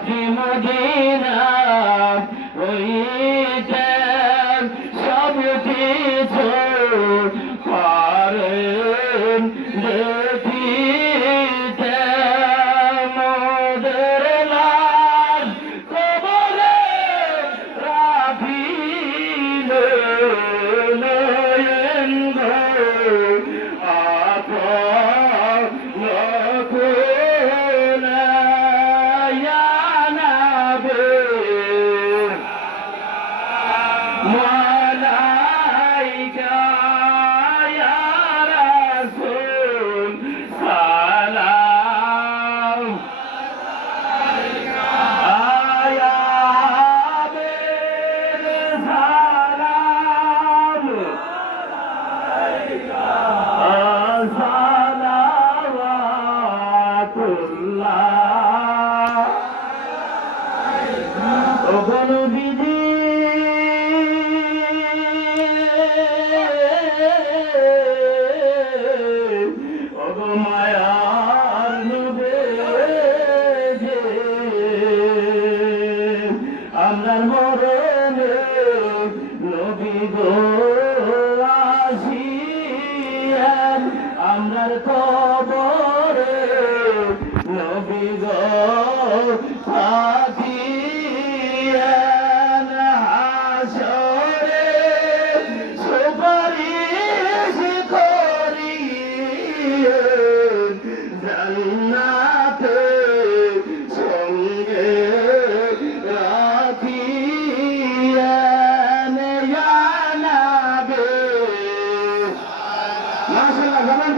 পাখি মদিনা ওই সব কিছু পারে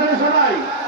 করে সবাই।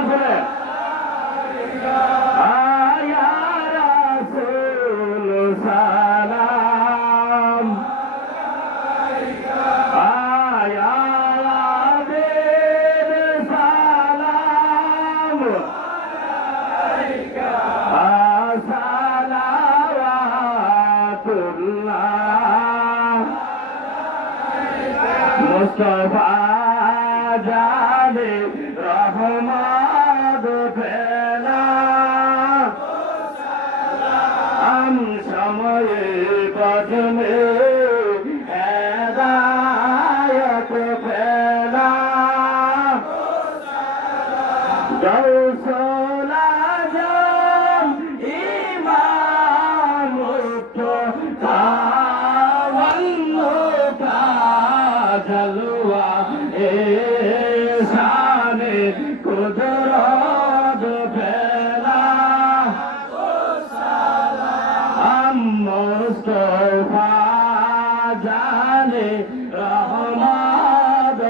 আওয়াজ বলেন Mustafa Jale Rahman ফেলা। আম সময়ে বাজমে হেদায়ত ফেলা। দৌসলা যাম ইমাম জলুয়া এ সা জানে রহমাদ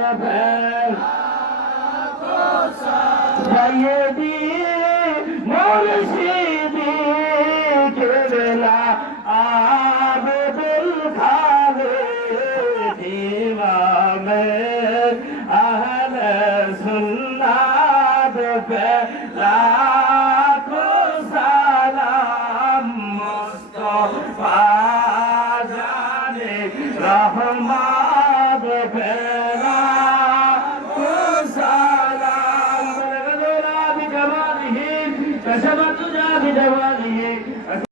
ভাইয়েদি মুর্শিদি কেবলা আবদুল খালে ইমামে আহলে সুন্নাত বেলা আমার